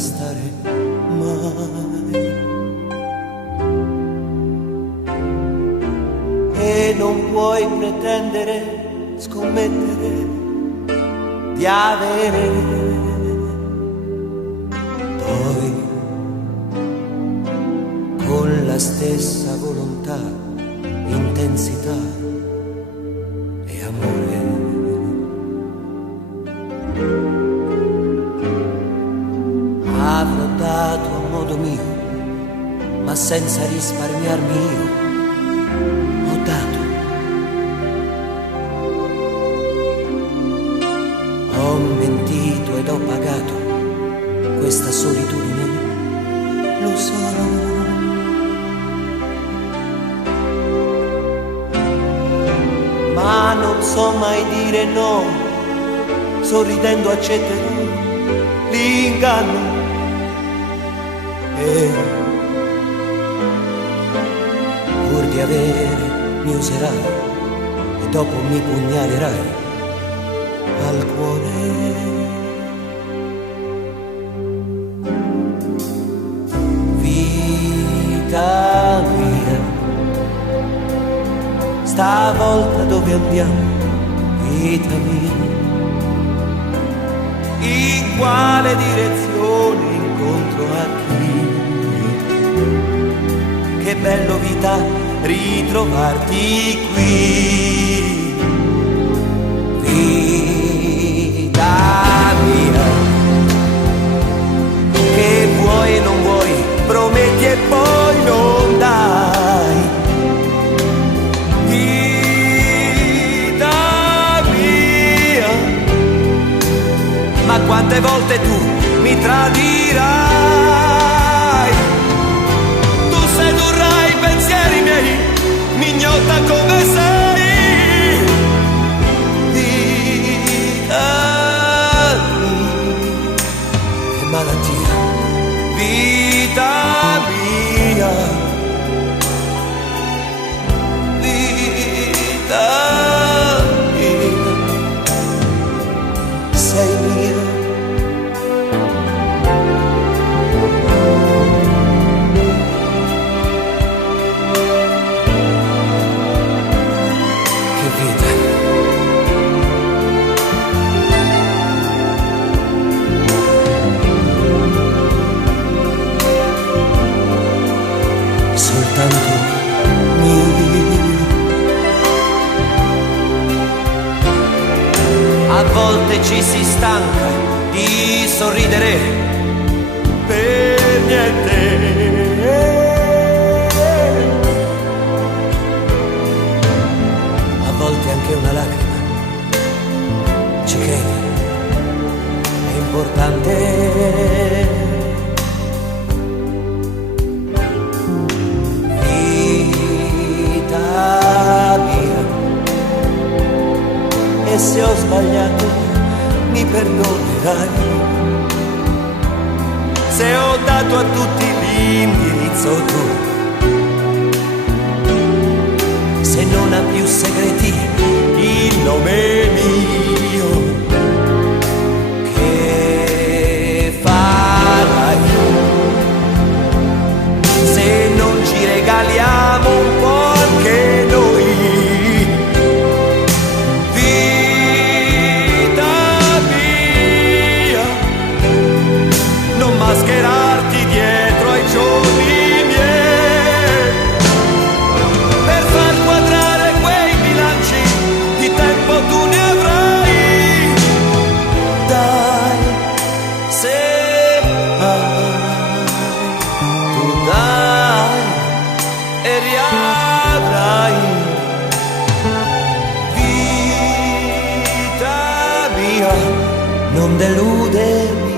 stare mai. E non puoi pretendere, scommettere di avere poi con la stessa volontà, intensità e amore. Avrò dato a modo mio, ma senza risparmiarmi io. Ho dato. Ho mentito ed ho pagato questa solitudine, lo so. Ma non so mai dire no, sorridendo accetterò l'inganno. E pur di avere mi userai e dopo mi pugnalerai al cuore. Vita mia, stavolta dove andiamo, vita mia? In quale direzione, incontro a chi? Che bello vita ritrovarti qui. Vita mia, che vuoi e non vuoi, prometti e poi non dai. Vita mia, ma quante volte tu mi tradirai? Tu sedurrai i pensieri miei, mi ignotta come sei. Vita mia, che malattia. Vita mia, vita mia, sei mia. Soltanto mio. A volte ci si stanca di sorridere per niente. A volte anche una lacrima, ci credi, è importante. E se ho sbagliato mi perdonerai, se ho dato a tutti l'indirizzo tuo, se non ha più segreti il nome mio. Che farai se non ci regaliamo un po' anche noi? Mascherarti dietro ai giorni miei, per far quadrare quei bilanci di tempo tu ne avrai. Dai, se hai, tu dai e riavrai. Vita mia, non deludermi